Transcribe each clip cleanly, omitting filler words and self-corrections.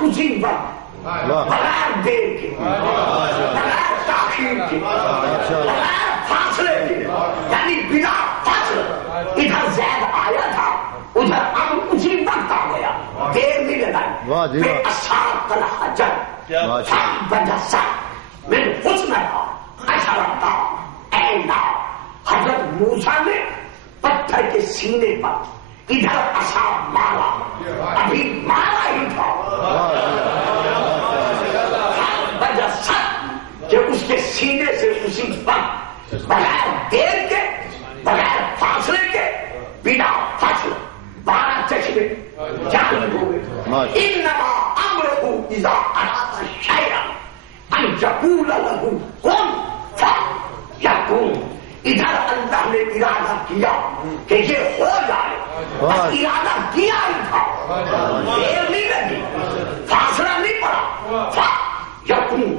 اسی وقت بغیر دیر کے، بغیر تاخیر کے، بغیر فاصلے کے، یعنی بلا فاصل ادھر زید آیا تھا، ادھر ام اسی وقت آ گیا، دیر نہیں لگائی. پھر اصحاب الحجر فانبجست من حسنها عشرة عینا. حضرت موسیٰ نے پتھر کے سینے پر ادھر اصحاب مارا، ابھی مارا ہی تھا، فانبجست کہ اس کے سینے سے اسی وقت بغیر دیر کے، بغیر فاصلے کے، بنا فصل 12 چشمے جاری ہو گئے. انما امرہ اذا اراد شیئا ان یقول له کن فیکون. ادھر اللہ نے ارادہ کیا کہ یہ ہو جائے، بس ارادہ کیا ہی تھا، دیر نہیں لگی، فاصلہ نہیں پڑا، فیکون.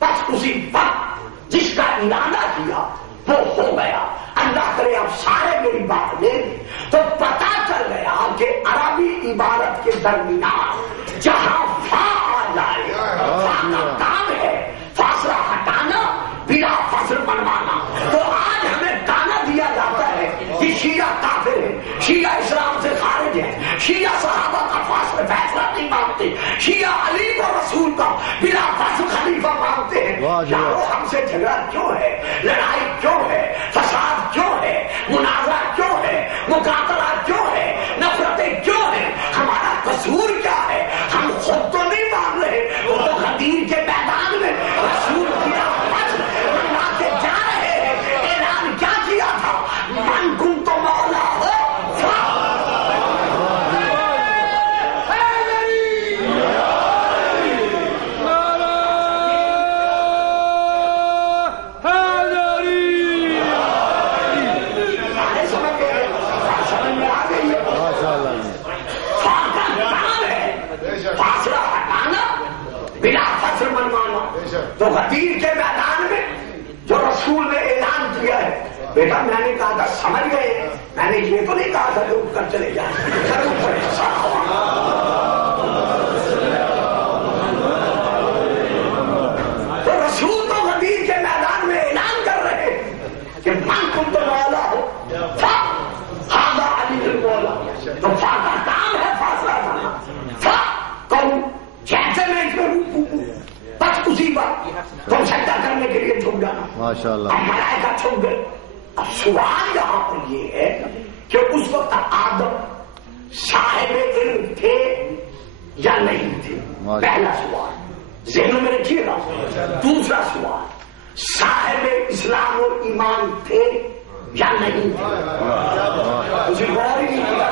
بس اسی وقت جس کا ارادہ کیا وہ ہو گیا. اللہ کرے اب سارے میری بات لے لی تو پتا چل گیا کہ عربی عبارت کے درمیان جہاں فا آ جائے، فا کا کام ہے فاصلہ ہٹانا، بلا فصل بنوانا. تو آج ہمیں تانا دیا جاتا ہے کہ شیعہ کافر ہے، شیعہ اسلام سے خارج ہے، شیعہ صحابہ کا فیصلہ نہیں مانتے، شیعہ علی کو رسول کا بلا فصل خلیفہ مانتے ہیں. یارو ہم سے جھگڑا کیوں ہے، لڑائی کیوں ہے، فساد کیوں ہے، منازعہ کیوں ہے، مقاتلہ کیوں ہے، نفرتیں کیوں ہیں؟ ہمارا قصور کیا ہے؟ ہم خود تو نہیں مان رہے، وہ تو غدیر کے میدان میں رسول کیا فصل منواتے جا رہے ہیں. اعلان کیا کیا تھا؟ من کن تو مولا ہو. بلا فصل منوانا. تو غدیر کے میدان میں جو رسول نے اعلان کیا ہے، بیٹا میں نے کہا تھا سمجھ گئے، میں نے یہ تو نہیں کہا تھا کہ اٹھ کر چلے جائیں، تو رسول تو غدیر کے میدان میں اعلان کر رہے کہ من کن تو مولا ہو فا علی المولا. تو فا کا کام ہے فاصلہ کرنا. فا کہوں جیسے میں اس میں روپوں بس اسی وقت تم سجدہ کرنے کے لیے جھک جانا. ماشاءاللہ. اب ملائکہ چھپ گئے. اب سوال یہاں پر یہ ہے کہ اس وقت آدم صاحب علم تھے یا نہیں تھے؟ پہلا سوال ذہن میں رکھیے گا. دوسرا سوال صاحب اسلام اور ایمان تھے یا نہیں تھے؟ مجھے غور ہی نہیں کیا.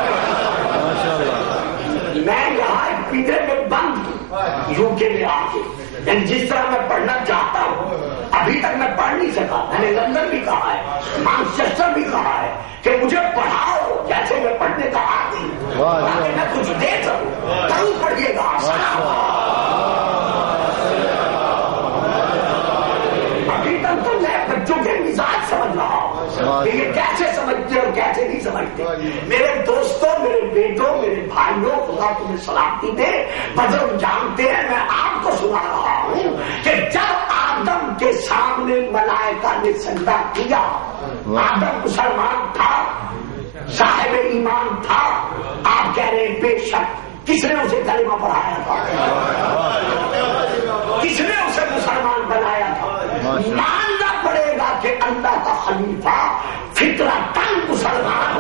میں یہاں ایک پیڑے میں بند ہوں یو کے میں آ کے، یعنی جس طرح میں پڑھنا چاہتا ہوں ابھی تک میں پڑھ نہیں سکا. میں نے لندن بھی کہا ہے، مانچسٹر بھی کہا ہے کہ مجھے پڑھاؤ جیسے میں پڑھنے کا عادی ہوں، تاکہ میں کچھ دے سکوں. ضرور پڑھیے گا. ابھی تک تو میں بچوں کے مزاج سمجھ رہا ہوں کہ یہ کیسے سمجھتے اور کیسے نہیں سمجھتے. میرے دوستوں، میرے بیٹوں، میرے بھائیوں، خدا تمہیں سلامتی دے. بزرگ جانتے ہیں میں آپ کو سنا رہا ہوں کہ جب آدم کے سامنے ملائکہ نے سجدہ کیا، آدم مسلمان تھا، صاحب ایمان تھا. آپ کہہ رہے ہیں بے شک. کس نے اسے کلمہ پڑھایا تھا؟ کس نے اسے مسلمان بنایا تھا؟ ماننا پڑے گا کہ اللہ کا خلیفہ فطرتاً مسلمان.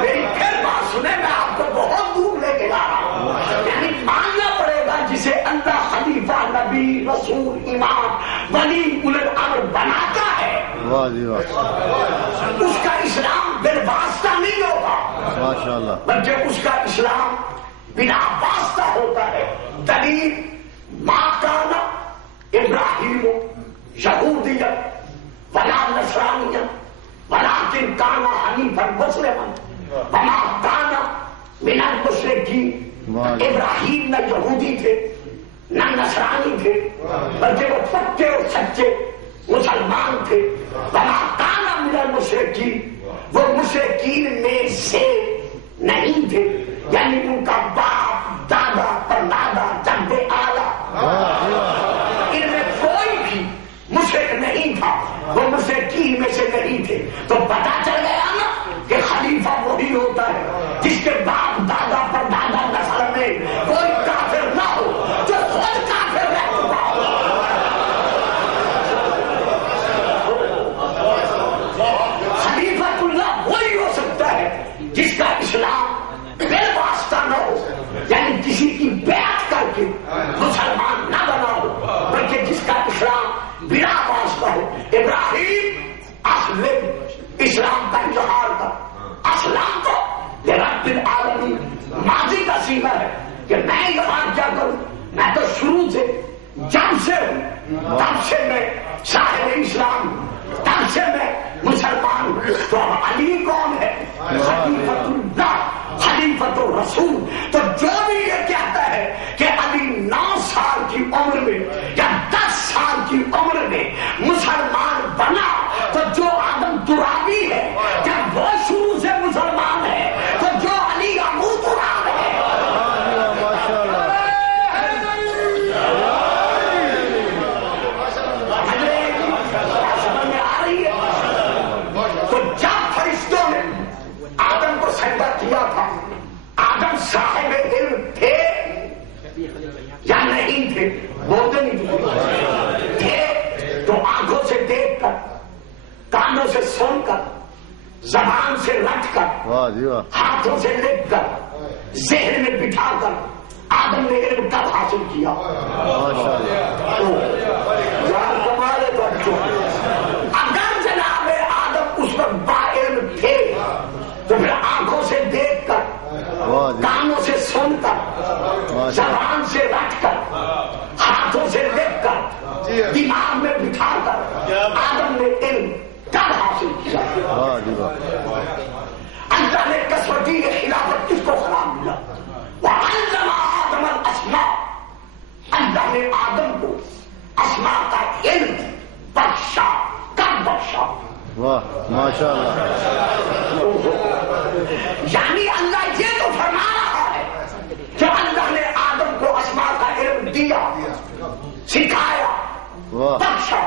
میری پھر بات سنیں، میں آپ کو بہت دور لے کے جا رہا ہوں. یعنی ماننا پڑے گا جسے اللہ خلیفہ، نبی، رسول، امام، ولی، اولو الامر بناتا ہے، اس کا اسلام بالواسطہ نہیں ہوگا، بلکہ اس کا اسلام بنا واسطہ ہوتا ہے. دلیل ما کان ابراہیم یہودیا ولا نصرانیا ولکن کان حنیفا مسلما وما کان من المشرکین. ابراہیم نہ یہودی تھے نہ نصرانی تھے، بلکہ وہ پکے اور سچے مسلمان تھے. وما کان من المشرکین، وہ مشرکین میں سے یعنی ان کا باپ دادا پردادا جد آلہ ان میں کوئی بھی مشرک نہیں تھا، وہ مشرکین میں سے نہیں تھے، تو پتا چل گیا نا کہ خلیفہ وہی ہوتا ہے جس کے باپ دادا پردادا نسل میں کوئی کافر نہ ہو، جو خود کافر رہ چکا ہو۔ خلیفۃ اللہ وہی ہو سکتا ہے جس کا اسلام بے واسطہ نہ ہو، یعنی کسی کی بیعت کر کے مسلمان نہ بنا ہو، بلکہ جس کا اسلام بلا واسطہ ہو۔ ابراہیم اسلم، اسلام کا اظہار کر، اسلام تو لرب العالمین، ماضی کا سیغہ ہے کہ میں اظہار کیا کروں، میں تو شروع سے جب سے ہوں، تب سے میں صاحب اسلام ہوں، تب سے میں مسلمان ہوں۔ تو اب علی کون ہے؟ خلیفۃ اللہ، خلیفۃ الرسول۔ تو جو بھی یہ کہتا ہے کہ علی 9 سال کی عمر میں یا 10 سال کی عمر میں مسلمان بنا، تو جو آدم ترابی ہے جب وہ شروع سے مسلمان ہے، تو جو علی ابو تراب ہے۔ سمجھ میں آ رہی ہے؟ تو جب فرشتوں نے آدم کو سجدہ کیا تھا، آدم صاحب علم تھے یا نہیں تھے؟ بولتے نہیں تھے، تو آنکھوں سے دیکھ کر، کانوں سے سن کر، زبان سے رٹ کر، ہاتھوں سے لکھ کر، ذہن میں بٹھا کر آدم نے علم کب حاصل کیا؟ یار کمال ہے بچوں، اگر جناب آدم اس وقت با علم تھے تو پھر آنکھوں سے دیکھ کر، کانوں سے سن کر، زبان سے رٹ کر، ہاتھوں سے لکھ کر، دماغ میں بٹھا کر آدم نے علم کب حاصل کیا؟ اللہ نے کسوٹی خلافت کس کو خراب ملا؟ وعلم آدم الاسماء، اللہ نے آدم کو اسماء کا علم بخشا۔ کب بخشا؟ واہ ماشاء اللہ۔ یعنی اللہ یہ تو فرما رہا ہے کہ اللہ نے آدم کو اسماء کا علم دیا، سکھایا، بخشا۔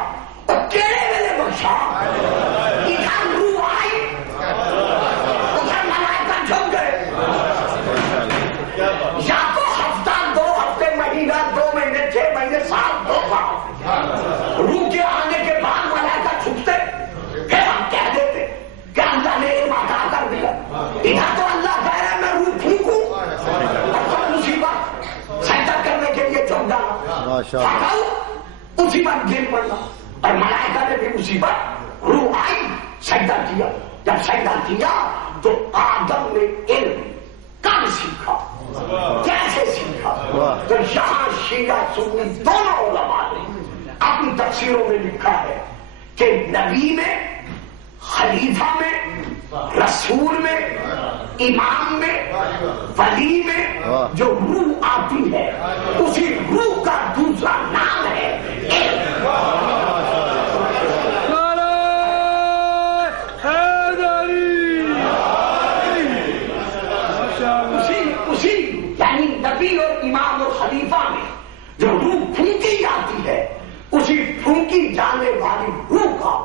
اور کیڑے ویلے بخشا؟ ادھر روح آئی، ادھر ملائکہ جھک گئے، یا تو ہفتہ، 2 ہفتے، مہینہ، 2 مہینے، 6 مہینے، سال، 2 سال، روح کے آنے کے بعد ملائکہ جھکتے، پھر ہم کہہ دیتے کہ اللہ نے علم عطا کر دیا۔ ادھر تو اللہ کہہ رہا ہے میں روح پھونکوں، اور مصیبت سجدہ کرنے کے لیے جھک ڈالا، اسی بات گر پڑنا، اور ملائکہ نے بھی مصیبت، روح آئی، سجدہ کیا۔ جب سجدہ کیا تو آدم نے علم کب سیکھا، کیسے سیکھا؟ تو یہاں شیعہ سنی دونوں علماء نے اپنی تفسیروں میں لکھا ہے کہ نبی میں، خلیفہ میں، رسول میں، امام میں، ولی میں جو روح آتی ہے، اسی روح کا دوسرا نام ہے علم۔ اسی یعنی نبی اور امام اور خلیفہ میں جو روح پھونکی جاتی ہے، اسی پھونکی جانے والی روح کا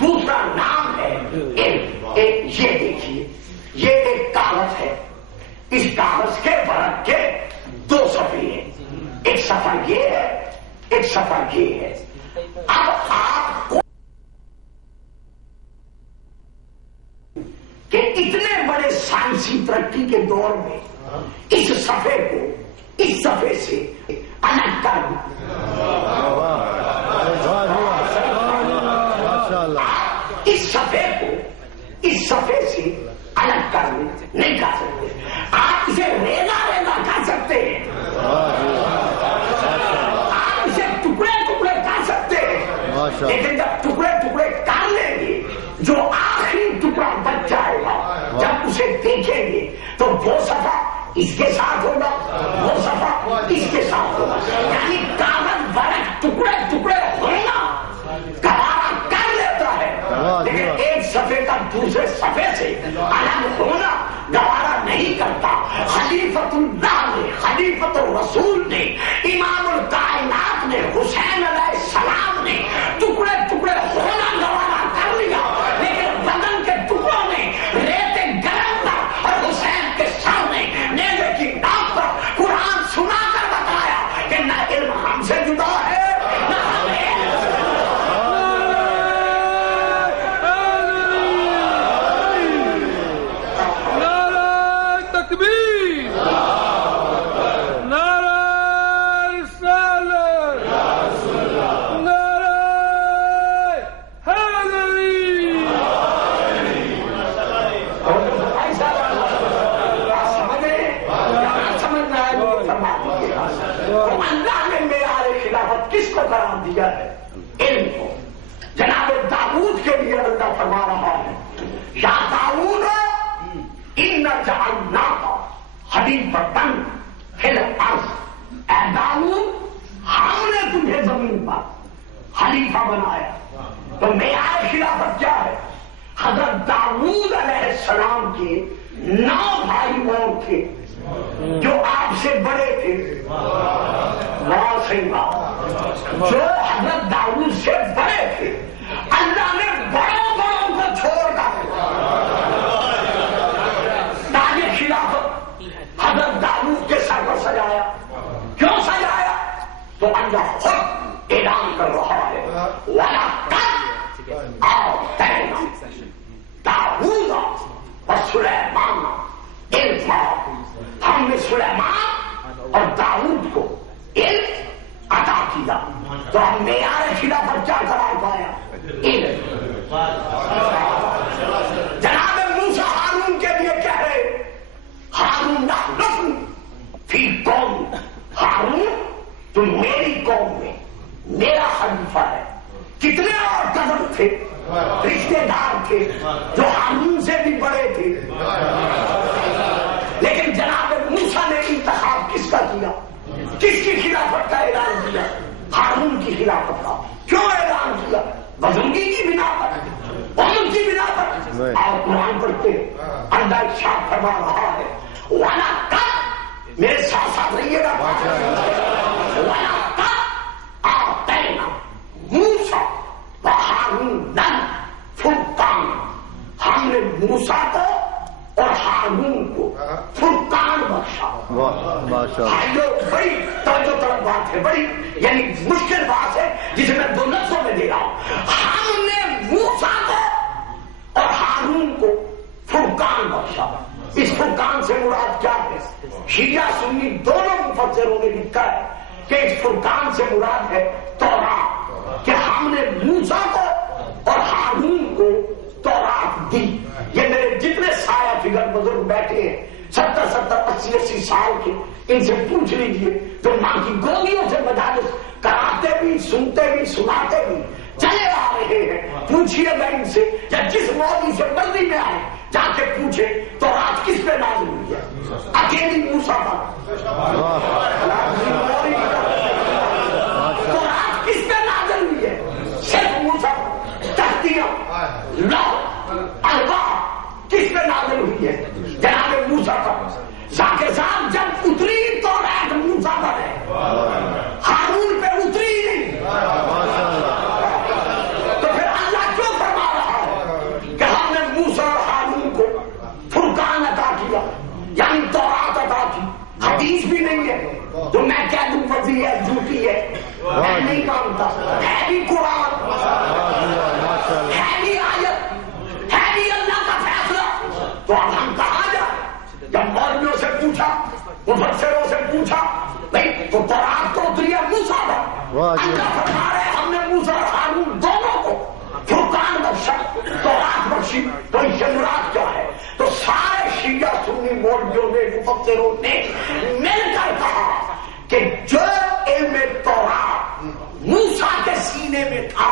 دوسرا نام ہے علم۔ یہ دیکھیے، یہ ایک کاغذ ہے، اس کاغذ کے ورق کے 2 صفحے ہیں، ایک صفحہ یہ ہے، ایک صفحہ یہ ہے۔ اب آپ کو کہ اتنے بڑے سائنسی ترقی کے دور میں اس صفحے کو اس صفحے سے الگ کر اس صفحے کو اس صفحے سے الگ کرنے نہیں کر سکتے۔ آپ اسے ریزا ریزا کر سکتے ہیں، آپ اسے ٹکڑے ٹکڑے کر سکتے ہیں، لیکن جب ٹکڑے ٹکڑے کر لیں گے، جو آخری ٹکڑا بچ جائے گا، جب اسے دیکھیں گے تو وہ صفحہ اس کے ساتھ ہوگا، وہ صفحہ اس کے ساتھ ہوگا، یعنی کاغذ ورق ٹکڑے ٹکڑے ہونا گوارا کر لیتا ہے، لیکن ایک صفحے کا دوسرے صفحے سے الگ ہونا گوارا نہیں کرتا. خلیفۃ اللہ نے، خلیفۃ الرسول نے، امام الکائنات نے، حسین علیہ السلام نے ٹکڑے ٹکڑے ہونا گوارا کر لیا، لیکن بدن کے ٹکڑوں میں ریت گرم پر اور حسین کے سامنے نیزے کی ناک پر قرآن سنا کر بتایا کہ نہ علم ہم سے جدا ہے نہ ہمیں. کس کو قرار دیا ہے؟ علم کو. جناب داؤد کے لیے اللہ فرما رہا ہے یا داؤد ان جعلناک خلیفۃ فی الارض. اے داؤد ہم نے تمہیں زمین پر خلیفہ بنایا. تو معیار خلافت کیا ہے؟ حضرت داؤد علیہ السلام کے 9 بھائی اور تھے جو آپ سے بڑے تھے. بہت صحیح بات. جو حضرت داؤد سے بڑے تھے اللہ نے بڑوں بڑوں کو چھوڑ کر تاج خلافت حضرت داؤد کے سر پر سجایا. کیوں سجایا؟ تو اللہ خود اعلان کر رہا ہے وَلَقَدْ آتَيْنَا دَاوُودَ وَسُلَيْمَانَ عِلْمًا. ہم نے سلیمان اور داؤد کو علم عطا کیا. تو ہم معیار خلافت کیا قرار پایا؟ علم. جناب موسیٰ ہارون کے لیے کہہ رہے ہارون نحن فی قوم. ہارون تم میری قوم میں میرا خلیفہ ہے. کتنے اور قدر تھے، رشتے دار تھے جو ہارون سے بھی بڑے تھے، لیکن جناب موسیٰ نے انتخاب کس کا کیا؟ کس کی خلافت کا اعلان کیا؟ ہارون کی خلافت کا. کیوں اعلان کیا؟ بزرگی کی بنا پر، عمر کی بنا پر. آپ قرآن پڑھتے اللہ ارشاد فرما رہا ہے وَلَقَدْ، میرے ساتھ ساتھ رہیے گا، وَلَقَدْ آتَيْنَا مُوسَىٰ وَهَارُونَ الْفُرْقَانَ. ہم نے موسیٰ کو اور ہارون کو فرقان بخشا. بھائیو بڑی توجہ طلب بات ہے، بڑی یعنی مشکل بات ہے جسے میں 2 لفظوں میں دے رہا ہوں. ہم نے موسیٰ کو اور ہارون کو فرقان بخشا. اس فرقان سے مراد کیا ہے؟ شیعہ سنی دونوں مفسروں نے لکھا ہے کہ اس فرقان سے مراد ہے تورات، کہ ہم نے موسیٰ کو اور ہارون کو تورات دی. یہ میرے جتنے سایہ فگر بزرگ بیٹھے ہیں 70 80 سال کے، ان سے پوچھ لیجئے تو ماں کی گودیوں سے مجالس کراتے بھی، سنتے بھی، سناتے بھی چلے آ رہے ہیں. پوچھئے گا ان سے، یا جس مولوی سے مرضی میں آئے جا کے پوچھے تو رات کس پہ نازل ہوئی ہے؟ اکیلی موسیٰ پر. تو رات کس پہ نازل ہوئی ہے؟ صرف موسیٰ پر. تختیاں، لوح، الواح کس پہ نازل ہوئی ہے؟ جناب موسیٰ پر. ذاکر صاحب جب اتری تو رات موسیٰ پر ہے، ہارون پہ اتری نہیں. تو پھر اللہ کیوں فرما رہا ہے کہ ہم نے موسیٰ اور ہارون کو فرقان عطا کیا، یعنی تورات عطا کی. حدیث بھی نہیں ہے تو میں کہہ دوں فضی ہے، جھوٹی ہے، میں نہیں مانتا. ہے بھی قرآن، ہے بھی آیت، ہے بھی اللہ کا فیصلہ. تو اب ہم کہاں جائیں؟ جب مولویوں سے پوچھا، مفسروں سے پوچھا، بھائی تو تورات تو اتری ہے موسیٰ پر. اللہ فرما رہے ہم نے موسیٰ اور ہارون دونوں کو فرقان بخشا، تورات بخشی. تو اس سے مراد کیا ہے؟ تو سارے شیعہ سنی مولویوں نے، مفسروں نے مل کر کہا کہ جو علم تورات موسیٰ کے سینے میں تھا،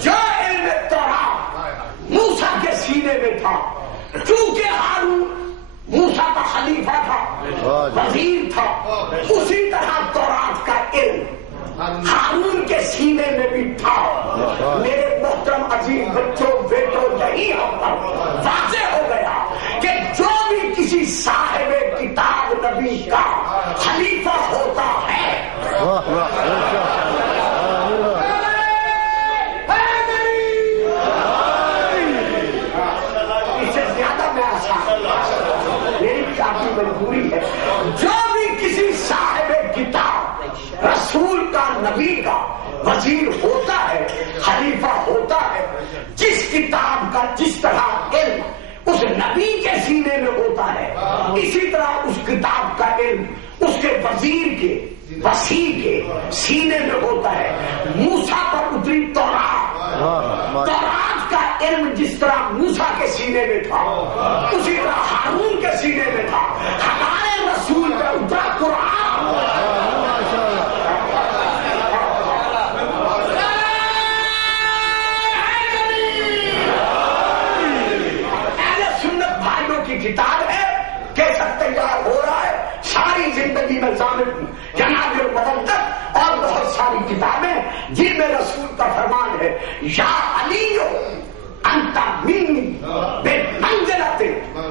جو علم تورات موسیٰ کے سینے میں تھا، چونکہ ہارون موسیٰ کا خلیفہ تھا، وزیر تھا، اسی طرح تورات کا علم ہارون کے سینے میں بھی تھا. میرے محترم عزیز بچوں بیٹوں یہی ہم پر واضح ہو گیا کہ جو بھی کسی صاحب کتاب نبی کا خلیفہ ہوتا ہے واہ واہ مجبوری ہے، جو بھی کسی صاحب کتاب رسول کا نبی کا وزیر ہوتا ہے خلیفہ ہوتا ہے، جس کتاب کا جس طرح علم اس نبی کے سینے میں ہوتا ہے اسی طرح اس کتاب کا علم اس کے وزیر کے وسیع کے سینے میں ہوتا ہے۔ موسیٰ پر اتری تورات کا علم جس طرح موسیٰ کے سینے میں تھا اسی طرح ہارون کے سینے میں تھا۔ ہمارے رسول کا اترا قرآن اہل سنت بھائیوں کی کتاب ہے، کیسٹ تیار ہو رہا ہے، ساری زندگی میں ضابط جناب المبدت اور بہت ساری کتابیں جن میں رسول کا فرمان ہے یا علی انت منی بمنزلت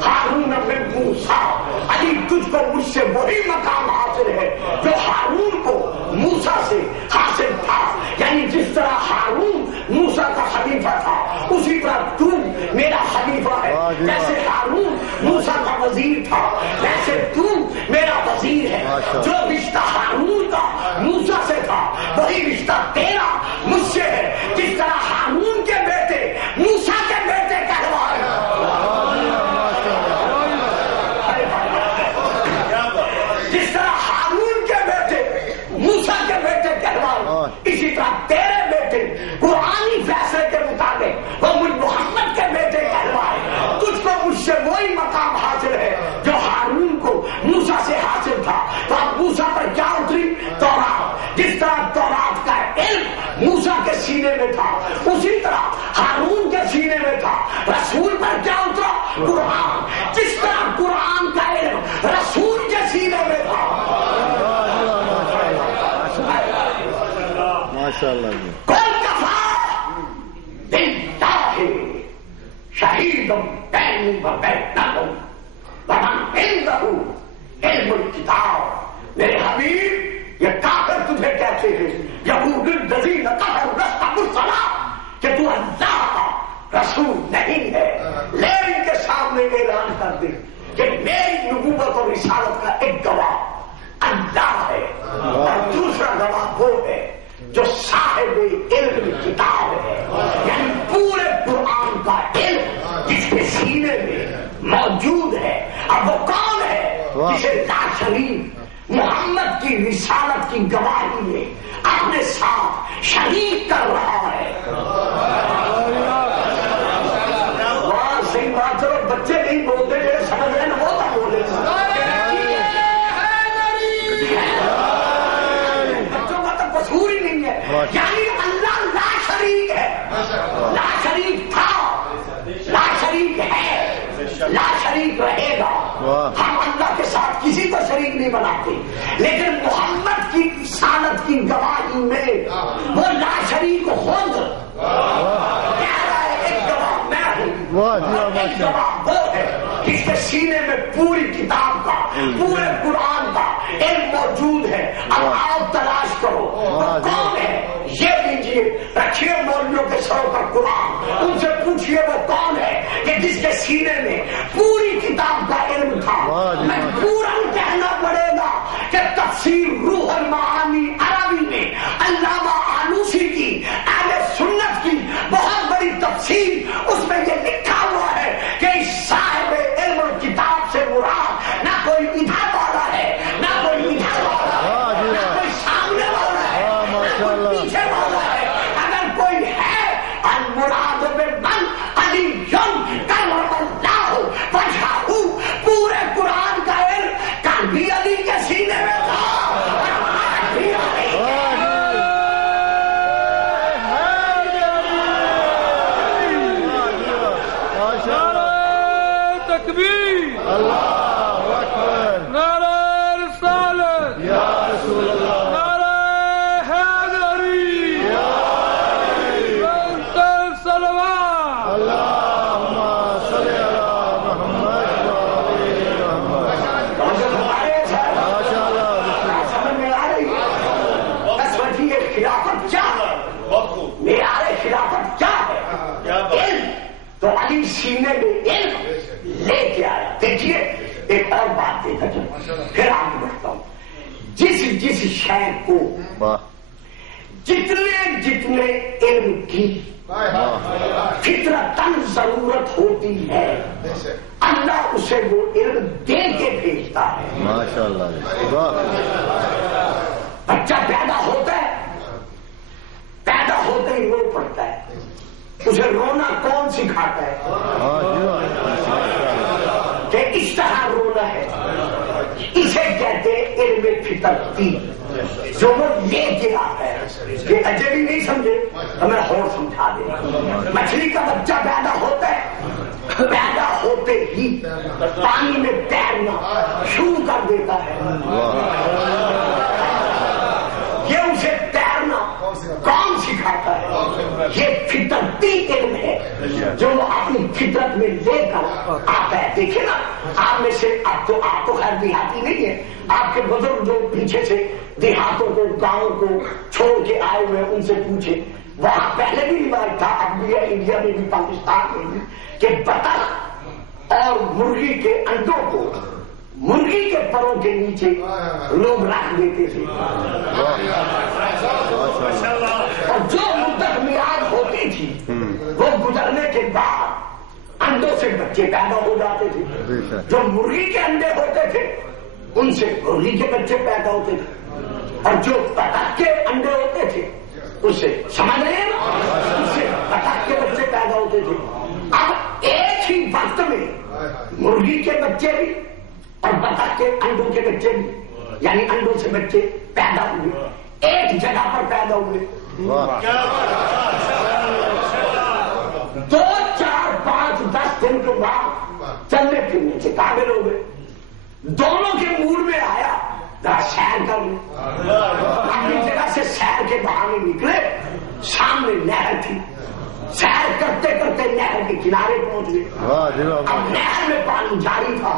ہارون من موسیٰ، علی تجھ کو مجھ سے وہی مقام حاصل ہے جو ہارون کو موسیٰ سے حاصل تھا، یعنی جس طرح ہارون موسیٰ کا خلیفہ تھا اسی طرح تو میرا خلیفہ ہے، جیسے ہارون موسیٰ کا وزیر تھا ویسے تو میرا وزیر ہے۔ جو رشتہ ہارون کا موسیٰ سے تھا وہی رشتہ تیرا مجھ سے ہے، جس طرح ہارون کے بیٹے موسیٰ کے بیٹے کہلوائے، جس طرح ہارون کے بیٹے موسیٰ کے بیٹے کہلوائے اسی طرح تیرے بیٹے قرآنی فیصلے کے مطابق وہ مجھ محمد کے بیٹے کہلوائے۔ تجھ کو مجھ سے وہی مقام حاصل ہے جو ہارون کو موسیٰ سے حاصل تھا۔ تو اب موسیٰ پر کیا اتری؟ تورات، جس طرح تورات کا علم موسیٰ کے سینے میں تھا اسی طرح ہارون کے سینے میں تھا۔ رسول پر کیا اترا؟ قرآن، جس طرح قرآن کا علم رسول کے سینے میں تھا۔ ماشاءاللہ قل کفی باللہ شہیدا بینی و بینکم ومن عندہ علم الکتاب۔ میرے حبیب یہ کافر تجھے کہتے ہیں یہود الذین کفروا لست مرسلا کہ تو اللہ کا رسول نہیں ہے، لے ان کے سامنے اعلان کر دے کہ میری نبوت اور رسالت کا ایک گواہ اللہ ہے اور دوسرا گواہ وہ ہے جو صاحب علم کتاب ہے، یعنی پورے قرآن کا علم جس کے سینے میں موجود ہے۔ اب وہ کون ہے؟ جسے لا شریک محمد کی رسالت کی گواہی میں اپنے ساتھ شریک کر رہا ہے۔ واہ صحیح بات ہے، بچے نہیں بولتے میرے سمجھ رہے نا، وہ تو بولے بچوں کا تو قصور ہی نہیں ہے، یعنی اللہ لا شریک ہے، لا شریک تھا، لا شریک ہے، لا شریک رہے گا۔ ہم اللہ کے ساتھ کسی کو شریک نہیں بناتے، لیکن محمد کی رسالت کی گواہی میں وہ لا شریک خود کہہ رہا ہے ایک گواہ میں ہوں اور ایک گواہ وہ ہے جس کے سینے میں پوری کتاب کا پورے قرآن کا علم موجود ہے۔ اب آپ تلاش کرو وہ کون ہے، یہ لیجیے، رکھیے مولویوں کے سروں پر قرآن، ان سے پوچھئے وہ کون ہے کہ جس کے سینے میں پوری کتاب کا علم تھا۔ مجبوراً کہنا پڑے گا کہ تفسیر روح المعانی عربی میں علامہ آلوسی کی اہل سنت کی بہت بڑی تفسیر، اس میں یہ لکھا ہوا ہے کہ اس صاحب علم اور کتاب سے مراد نہ کوئی ادھر والا ہے نہ کوئی ادھر والا ہے نہ کوئی سامنے والا ہے نہ کوئی پیچھے والا ہے، اگر کوئی ہے المراد بمن علی کرم اللہ وجہہ، پورے قرآن کا علم کل بھی علی کے سینے میں تھا اور آج بھی علی تکبیر، اللہ اکبر، نعرہ رسالت، یا رسول اللہ، نعرہ حیدری، انت صلوات باقی سینے میں علم لے کے آیا. دیکھیے ایک اور بات دیکھا جائے پھر آگے بڑھتا ہوں. جس شے کو جتنے جتنے علم کی فطرتاً ضرورت ہوتی ہے اللہ اسے وہ علم دے کے بھیجتا ہے. ماشاءاللہ. بچہ پیدا ہوتا ہے پیدا ہوتے ہی رو پڑتا ہے. اسے رونا کون سکھاتا ہے کہ اس طرح رونا ہے؟ اسے کہتے علم فطرتی جو وہ لے کے آتا ہے. کہ اجے بھی نہیں سمجھے تو میں اور سمجھا دیں. مچھلی کا بچہ پیدا ہوتا ہے پیدا ہوتے ہی پانی میں تیرنا شروع کر دیتا ہے. یہ اسے تیرنا کون سکھاتا ہے؟ یہ فطرتی علم ہے جو وہ اپنی فطرت میں لے کر آتا ہے. دیکھیں نا آپ میں سے آپ تو خیر دیہاتی نہیں ہے. آپ کے بزرگ جو پیچھے سے دیہاتوں کو گاؤں کو چھوڑ کے آئے ہوئے ان سے پوچھے. وہاں پہلے بھی رواج تھا اب بھی ہے انڈیا میں بھی پاکستان میں بھی کہ بطخ اور مرغی کے انڈوں کو مرغی کے پروں کے نیچے لوگ رکھ دیتے تھے اور جو مدت میعاد ہوتی تھی وہ گزرنے کے بعد انڈوں سے بچے پیدا ہو جاتے تھے. جو مرغی کے انڈے ہوتے تھے ان سے مرغی کے بچے پیدا ہوتے تھے اور جو بطخ کے انڈے ہوتے تھے اس سے سمجھ رہے ہیں اس سے بطخ کے بچے پیدا ہوتے تھے. اب ایک ہی وقت میں مرغی کے بچے بھی اور بطخ کے انڈوں کے بچے بھی یعنی انڈوں سے بچے پیدا ہوئے ایک جگہ پر پیدا ہوئے. 2 4 5 10 دن کے بعد چلنے پھرنے سے قابل ہو گئے. دونوں کے موڈ میں آیا ذرا سیر کر لیں. اپنی جگہ سے سیر کے بہانے نکلے. سامنے نہر تھی. سیر کرتے کرتے نہر کے کنارے پہنچ گئے. اب نہر میں پانی جاری تھا.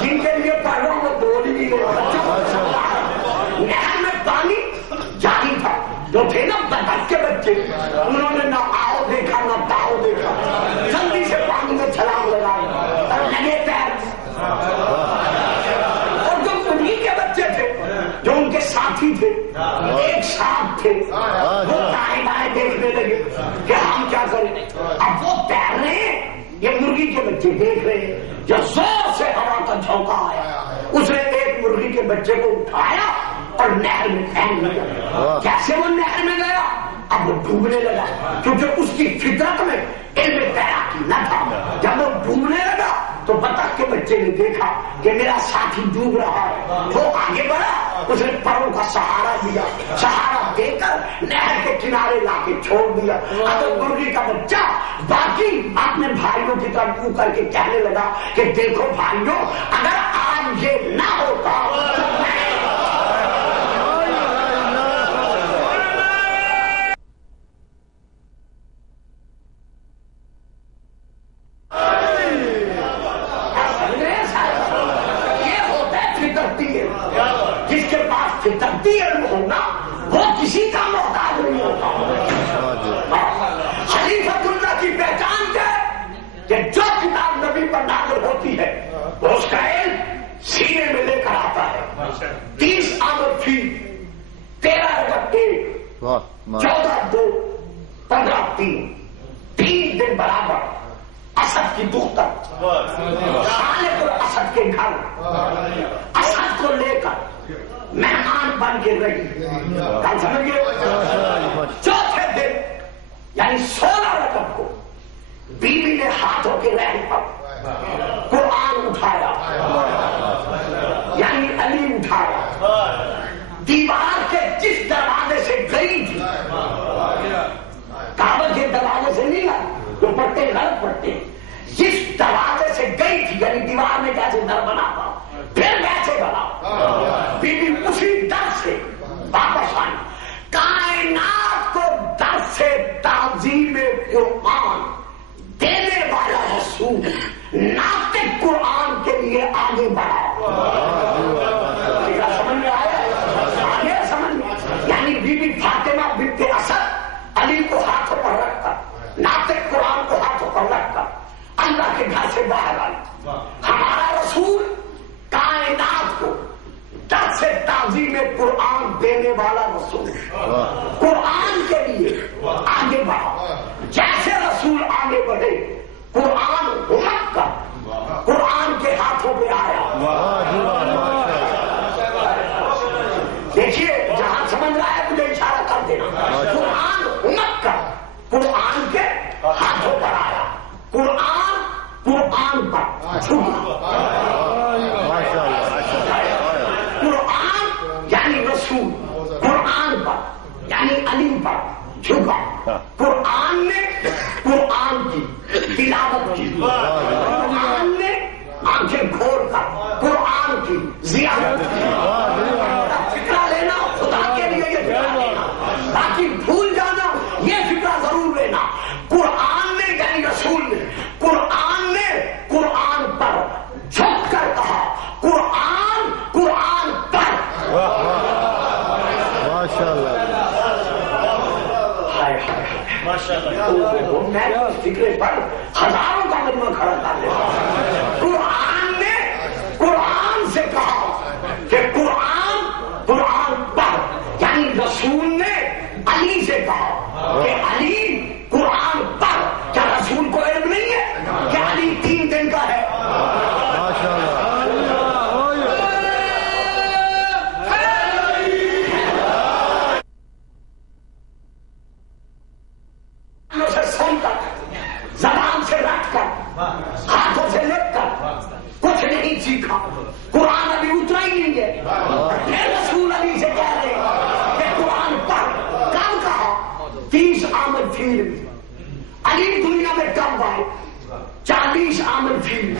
جن کے لیے پڑھ رہا ہوں وہ بول ہی نہیں رہے. نہر میں پانی جاری تھا. جو تھے نا بطخ کے بچے انہوں نے نہ آؤ دیکھا نہ تاؤ دیکھا. جلدی سے پانی میں چھلانگ لگائے اور لگے تیر. اور جو مرغی کے بچے تھے جو ان کے ساتھی تھے ایک ساتھ تھے وہ دائیں بائیں دیکھنے لگے کہ ہم کیا کریں. اب وہ تیر رہے ہیں یہ مرغی کے بچے دیکھ رہے ہیں. جو زور سے ہوا کا جھونکا آیا اس نے ایک مرغی کے بچے کو اٹھایا اور نہر میں پھینک دیا. کیسے وہ نہر میں گیا؟ اب وہ ڈوبنے لگا کیونکہ اس کی فطرت میں علم تیراکی نہ تھا. جب وہ ڈوبنے لگا تو بطخ کے بچے نے دیکھا کہ میرا ساتھی ڈوب رہا ہے. وہ آگے بڑھا اس نے پروں کا سہارا دیا. سہارا دے کر نہر کے کنارے لا کے چھوڑ دیا. اب مرغی کا بچہ باقی اپنے بھائیوں کی طرف منہ کر کے کہنے لگا کہ دیکھو بھائیوں اگر آج یہ نہ ہوتا جس کے پاس فطرتی علم ہوگا وہ کسی کا محتاج نہیں ہوتا. خلیفۃ اللہ کی پہچان کیا ہے کہ جو کتاب نبی پر نازل ہوتی ہے وہ اس کا علم سینے میں لے کر آتا ہے. 30 آمد فی 13 رکعت 14 2 15 3 دن برابر اسد کی دختر خالد الاسد کے گھر اسد کو لے کر مہمان بن کے رہی. کل سمجھ گئے. چوتھے دن یعنی 16 رکعت کو بیوی نے ہاتھوں کے رہن پر قرآن اٹھایا یعنی علی اٹھایا. دیوار کے جس دروازے سے گئی تھی کعبہ کے دروازے سے نہیں گئی جو پڑھتے غلط پڑھتے جس دروازے سے گئی تھی یعنی دیوار میں جیسے در بنا تھا پھر ویسے بنا بی بی اسی در سے واپس آئی. کائنات کو در سے تعظیم قرآن دینے والا رسول ناطق قرآن کے لیے آگے بڑھا. سمجھ میں آیا؟ آگے سمجھ میں یعنی بی بی فاطمہ بنت اسد علی ماضی میں قرآن دینے والا رسول قرآن کے لیے آگے بڑھا. جیسے رسول آگے بڑھے قرآن امت کا قرآن کے ہاتھوں پہ آیا. دیکھیے جہاں سمجھ رہا ہے مجھے اشارہ کر دینا. قرآن امت کا قرآن کے ہاتھوں پر آیا. قرآن قرآن پر چھپا. قرآن یعنی رسول قرآن پر یعنی علی پر چھپا. قرآن نے قرآن کی تلاوت کی. قرآن نے آنکھیں کھول کر قرآن کی زیارت کی. فکرہ لینا خدا کے لیے یہ فکرہ لینا, باقی بھول جانا یہ فکرہ ضرور لینا. قرآن نے یعنی رسول نے قرآن پر جھک کر کہا قرآن قرآن پر. میں اس فکرے پر ہزاروں کا مجمع کھڑا کر دیتا. قرآن نے قرآن سے کہا کہ قرآن قرآن پر یعنی رسول نے علی سے کہا کہ علی قرآن پر. کیا رسول کو علم نہیں ہے کہ علی 3 دن کا ہے؟ سن کر زبان سے رکھ کر ہاتھوں سے لکھ کر کچھ نہیں سیکھا. قرآن ابھی اترا ہی نہیں ہے. پھر رسول علی سے کہہ رہے کہ قرآن پر. کب کہا؟ 30 آمد فیل. علی دنیا میں کب آئے؟ 40 آمد فیل.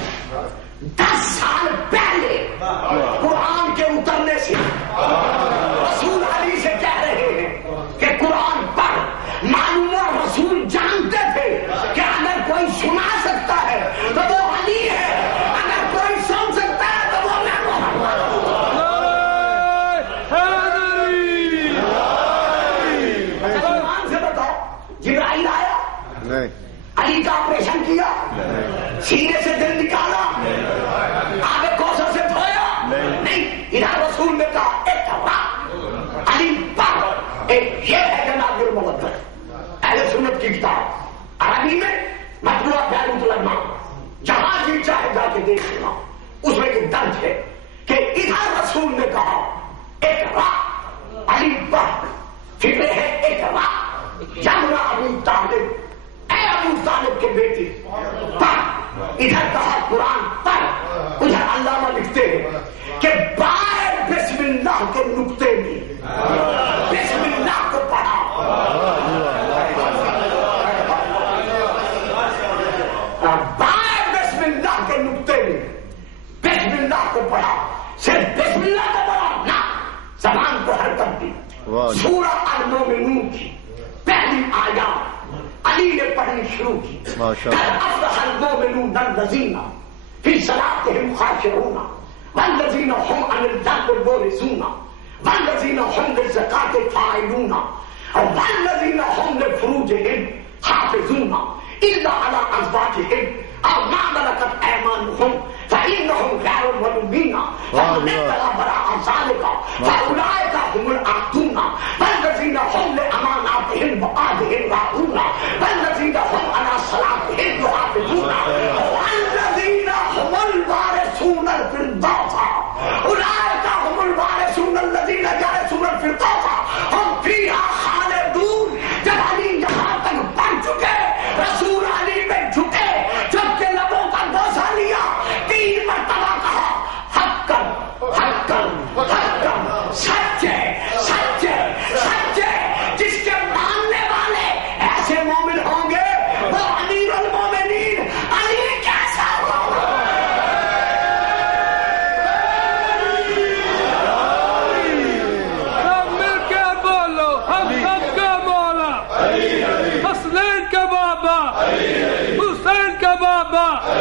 10 سال پہلے قرآن کے اترنے سے رسول علی سے کہہ رہے ہیں کہ قرآن پر. معلوم رسول جانتے تھے کہ اگر کوئی سنا سکتا ہے تو وہ علی ہے, اگر کوئی سن سکتا ہے تو وہ میں محمد. مسلمان سے بتاؤ جبرائیل آیا نہیں, علی کا آپریشن کیا, سینے سے دل نکالا, آگے کوثر سے دھویا نہیں. ادھر رسول نے کہا ایک علی پر. یہ ہے جناب المقدس اہل سنت کی کتاب عربی میں مطبوعہ بیان العلماء. جہاں جی چاہے جا کے دیکھ لینا, اس میں ایک درج ہے کہ ادھر رسول نے کہا اقرا علی پر. فکر ہے اقرا یمنا ابو طالب, اے ابو طالب کے بیٹے پر. ادھر کہا قرآن پر. ادھر علامہ لکھتے ہیں کہ بائے بسم اللہ کے نقطے میں بسم اللہ کو پڑھا. بائے بسم اللہ کے نقطے میں بسم اللہ کو پڑھا. صرف بسم اللہ کو پڑھا نہ, زبان کو حرکت دی. سورہ المومنون کی پہلی آیات علی نے پڑھنی شروع کی. افلح المومنون الذین فی صلاتہم خاشعون والذین هم عن اللغو معرضون والذین هم للزکاة فاعلون والذین هم لفروجہم حافظون الا علی ازواجہم او ما ملکت ایمانہم فإنهم غیر ملومین فمن ابتغى وراء ذلك فأولئک هم العادون والذین هم لأماناتہم وعهدہم راعون والذین هم علی صلاتہم یحافظون والذین هم الوارثون الفردوس أولئک هم الوارثون الذین یرثون الفردوس هم فیہا خالدون. جب علی یہاں تک پڑھ چکے, رسول علی پہ جھکے, جب کے لبوں کا بوسہ لیا, 3 مرتبہ کہا حقاً حقاً حقاً, سچے سچے سچے. جس کے ماننے والے ایسے مومن ہوں گے وہ امیر المومنین علی کیسا ہوگا. سب مل کے بولو, ہم سب کا مولا حسنین کا بابا, حسین کا بابا.